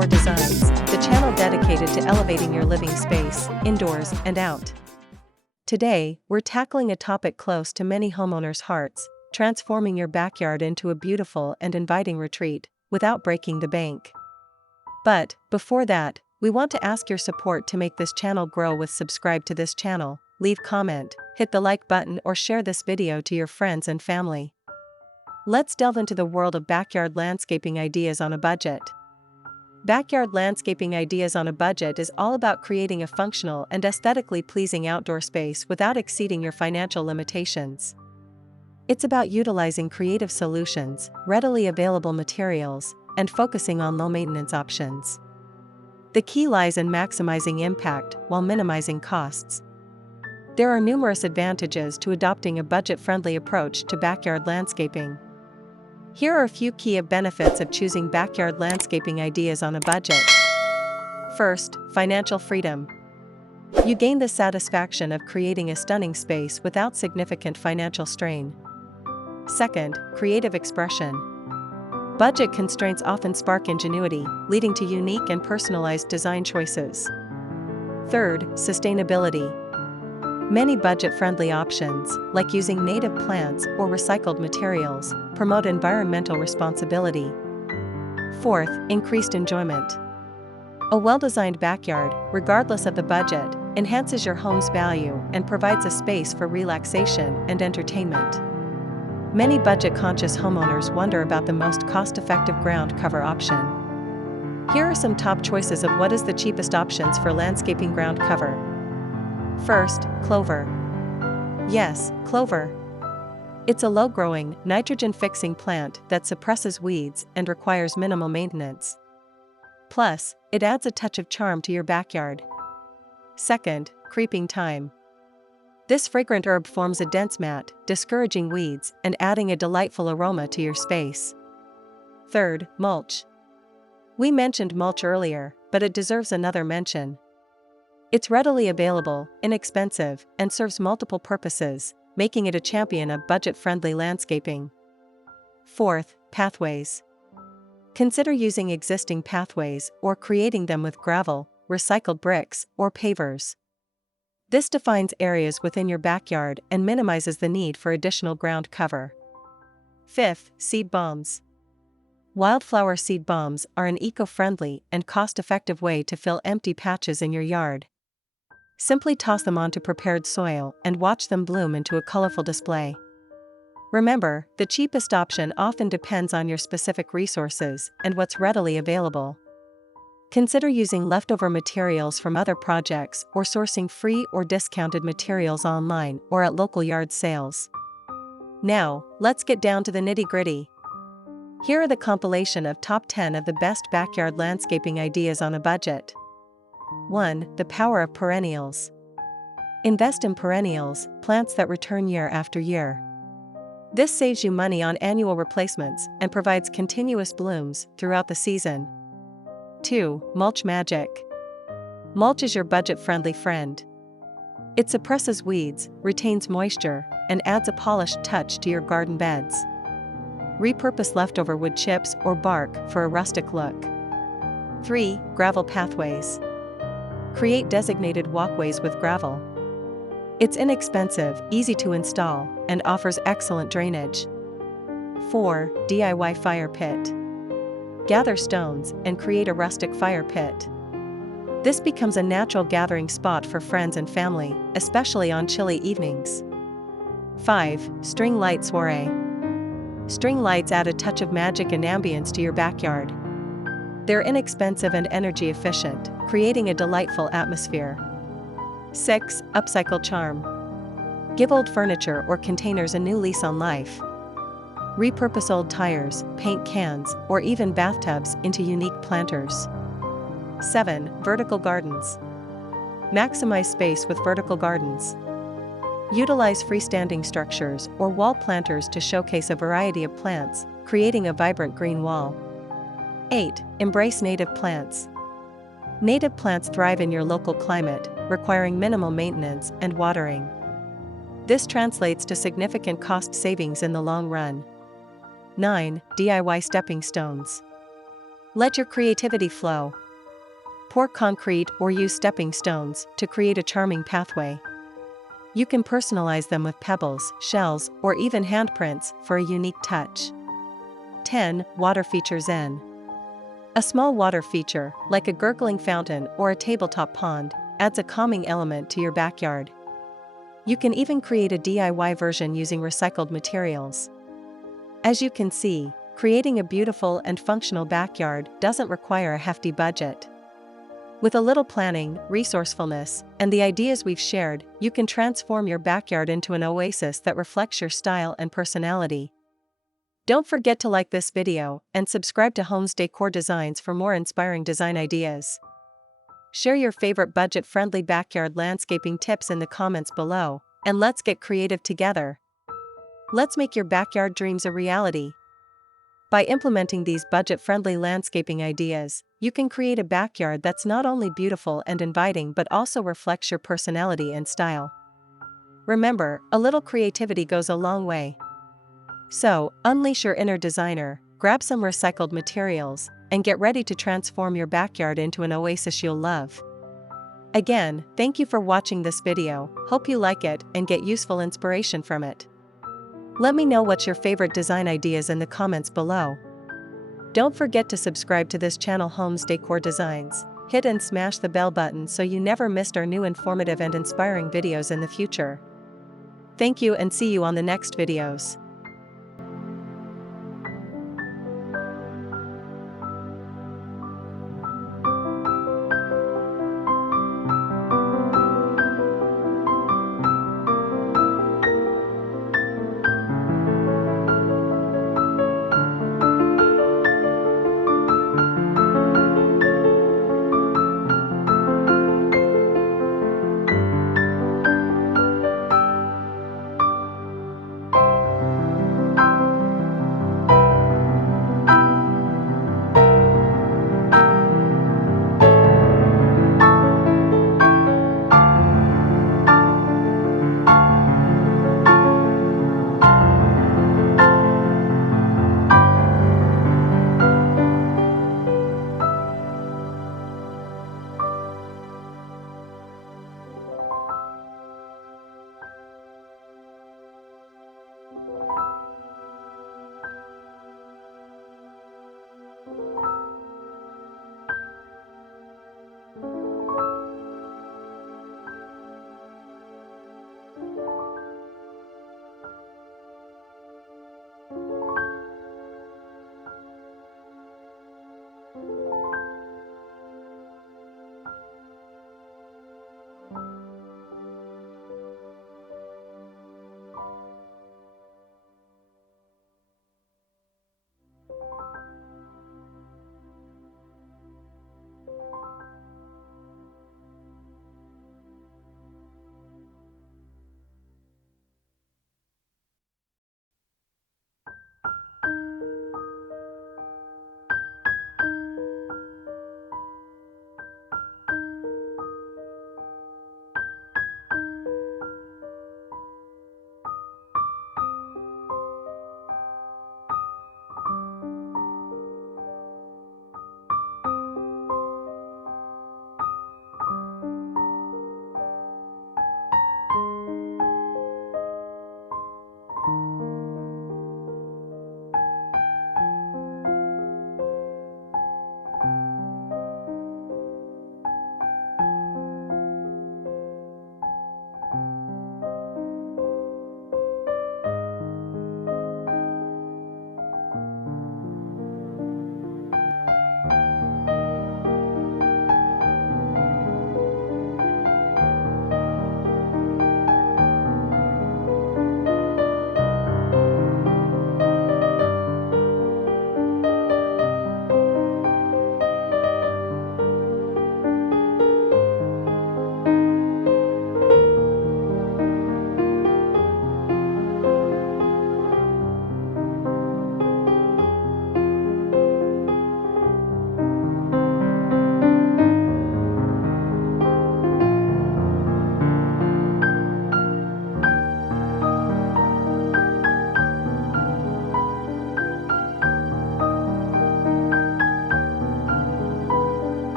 Decor Designs, the channel dedicated to elevating your living space, indoors and out. Today, we're tackling a topic close to many homeowners' hearts: transforming your backyard into a beautiful and inviting retreat, without breaking the bank. But, before that, we want to ask your support to make this channel grow. Subscribe to this channel, leave comment, hit the like button or share this video to your friends and family. Let's delve into the world of backyard landscaping ideas on a budget. Backyard landscaping ideas on a budget is all about creating a functional and aesthetically pleasing outdoor space without exceeding your financial limitations. It's about utilizing creative solutions, readily available materials, and focusing on low-maintenance options. The key lies in maximizing impact while minimizing costs. There are numerous advantages to adopting a budget-friendly approach to backyard landscaping. Here are a few key benefits of choosing backyard landscaping ideas on a budget. First, financial freedom. You gain the satisfaction of creating a stunning space without significant financial strain. Second, creative expression. Budget constraints often spark ingenuity, leading to unique and personalized design choices. Third, sustainability. Many budget-friendly options, like using native plants or recycled materials, promote environmental responsibility. Fourth, increased enjoyment. A well-designed backyard, regardless of the budget, enhances your home's value and provides a space for relaxation and entertainment. Many budget-conscious homeowners wonder about the most cost-effective ground cover option. Here are some top choices of what is the cheapest options for landscaping ground cover. First, clover. Yes, clover. It's a low-growing, nitrogen-fixing plant that suppresses weeds and requires minimal maintenance. Plus, it adds a touch of charm to your backyard. Second, creeping thyme. This fragrant herb forms a dense mat, discouraging weeds and adding a delightful aroma to your space. Third, mulch. We mentioned mulch earlier, but it deserves another mention. It's readily available, inexpensive, and serves multiple purposes, making it a champion of budget-friendly landscaping. Fourth, pathways. Consider using existing pathways or creating them with gravel, recycled bricks, or pavers. This defines areas within your backyard and minimizes the need for additional ground cover. Fifth, seed bombs. Wildflower seed bombs are an eco-friendly and cost-effective way to fill empty patches in your yard. Simply toss them onto prepared soil and watch them bloom into a colorful display. Remember, the cheapest option often depends on your specific resources and what's readily available. Consider using leftover materials from other projects or sourcing free or discounted materials online or at local yard sales. Now, let's get down to the nitty-gritty. Here are the compilation of top 10 of the best backyard landscaping ideas on a budget. 1. The power of perennials. Invest in perennials, plants that return year after year. This saves you money on annual replacements and provides continuous blooms throughout the season. 2. Mulch magic. Mulch is your budget-friendly friend. It suppresses weeds, retains moisture, and adds a polished touch to your garden beds. Repurpose leftover wood chips or bark for a rustic look. 3. Gravel pathways. Create designated walkways with gravel. It's inexpensive, easy to install, and offers excellent drainage. 4. DIY fire pit. Gather stones and create a rustic fire pit. This becomes a natural gathering spot for friends and family, especially on chilly evenings. 5. String light soiree. String lights add a touch of magic and ambience to your backyard. They're inexpensive and energy efficient, creating a delightful atmosphere. 6. Upcycle charm. Give old furniture or containers a new lease on life. Repurpose old tires, paint cans, or even bathtubs into unique planters. 7. Vertical gardens. Maximize space with vertical gardens. Utilize freestanding structures or wall planters to showcase a variety of plants, creating a vibrant green wall. 8. Embrace native plants. Native plants thrive in your local climate, requiring minimal maintenance and watering. This translates to significant cost savings in the long run. 9. DIY stepping stones. Let your creativity flow. Pour concrete or use stepping stones to create a charming pathway. You can personalize them with pebbles, shells, or even handprints for a unique touch. 10. Water features in. A small water feature, like a gurgling fountain or a tabletop pond, adds a calming element to your backyard. You can even create a DIY version using recycled materials. As you can see, creating a beautiful and functional backyard doesn't require a hefty budget. With a little planning, resourcefulness, and the ideas we've shared, you can transform your backyard into an oasis that reflects your style and personality. Don't forget to like this video and subscribe to Homes Decor Designs for more inspiring design ideas. Share your favorite budget-friendly backyard landscaping tips in the comments below, and let's get creative together. Let's make your backyard dreams a reality. By implementing these budget-friendly landscaping ideas, you can create a backyard that's not only beautiful and inviting but also reflects your personality and style. Remember, a little creativity goes a long way. So, unleash your inner designer, grab some recycled materials, and get ready to transform your backyard into an oasis you'll love. Again, thank you for watching this video, hope you like it and get useful inspiration from it. Let me know what's your favorite design ideas in the comments below. Don't forget to subscribe to this channel Homes Decor Designs, hit and smash the bell button so you never missed our new informative and inspiring videos in the future. Thank you and see you on the next videos.